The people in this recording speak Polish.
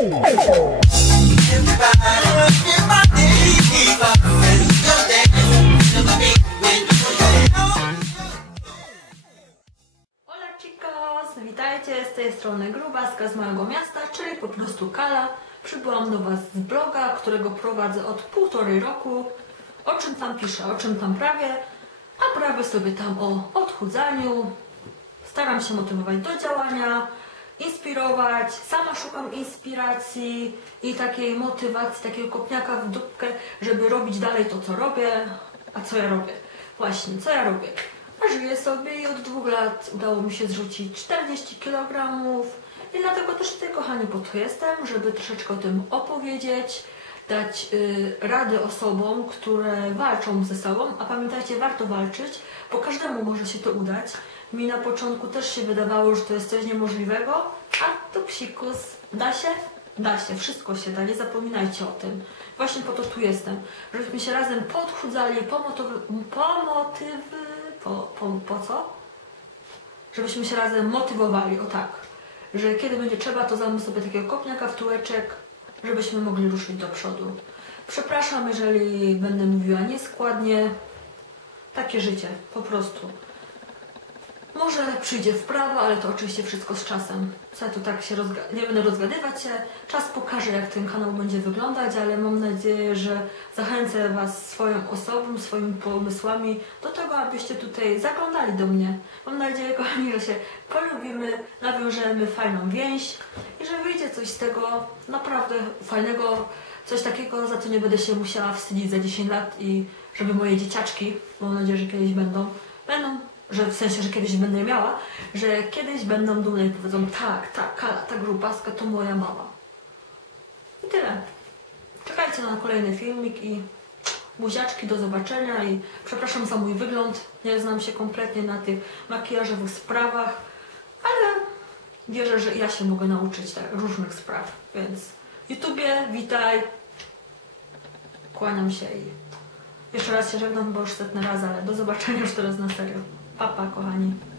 Hola chicos! Witajcie z tej strony Grubaska z małego miasta, czyli po prostu Kala. Przybyłam do Was z bloga, którego prowadzę od półtorej roku. O czym tam piszę, o czym tam prawie? A prawie sobie tam o odchudzaniu. Staram się motywować do działania, inspirować. Sama szukam inspiracji i takiej motywacji, takiego kopniaka w dupkę, żeby robić dalej to, co robię. A co ja robię? Właśnie, co ja robię? A żyję sobie i od dwóch lat udało mi się zrzucić 40 kg. I dlatego też tutaj, kochani, po to jestem, żeby troszeczkę o tym opowiedzieć, dać y, rady osobom, które walczą ze sobą. A pamiętajcie, warto walczyć, bo każdemu może się to udać. Mi na początku też się wydawało, że to jest coś niemożliwego, a to psikus. Da się? Da się, wszystko się da, nie zapominajcie o tym. Właśnie po to tu jestem, żebyśmy się razem podchudzali, pomotywy, pomotywy, po, po, po co? Żebyśmy się razem motywowali, o tak. Że kiedy będzie trzeba, to damy sobie takiego kopniaka w tyłeczek, żebyśmy mogli ruszyć do przodu. Przepraszam, jeżeli będę mówiła nieskładnie. Takie życie, po prostu. Może przyjdzie w prawo, ale to oczywiście wszystko z czasem. Co ja tu tak się nie będę rozgadywać się. Czas pokaże, jak ten kanał będzie wyglądać, ale mam nadzieję, że zachęcę Was swoją osobą, swoimi pomysłami do tego, abyście tutaj zaglądali do mnie. Mam nadzieję, kochani, że się polubimy, nawiążemy fajną więź i że wyjdzie coś z tego naprawdę fajnego, coś takiego, za co nie będę się musiała wstydzić za 10 lat i żeby moje dzieciaczki, mam nadzieję, że kiedyś będą, będą że w sensie, że kiedyś będę miała, że kiedyś będą dumne i powiedzą tak, tak, Kala, ta grubaska to moja mama. I tyle. Czekajcie na kolejny filmik i buziaczki, do zobaczenia i przepraszam za mój wygląd, nie znam się kompletnie na tych makijażowych sprawach, ale wierzę, że ja się mogę nauczyć tak, różnych spraw, więc YouTubie, witaj, kłaniam się i jeszcze raz się żegnam, bo już setny raz, ale do zobaczenia już teraz na serio. Papa, kochani.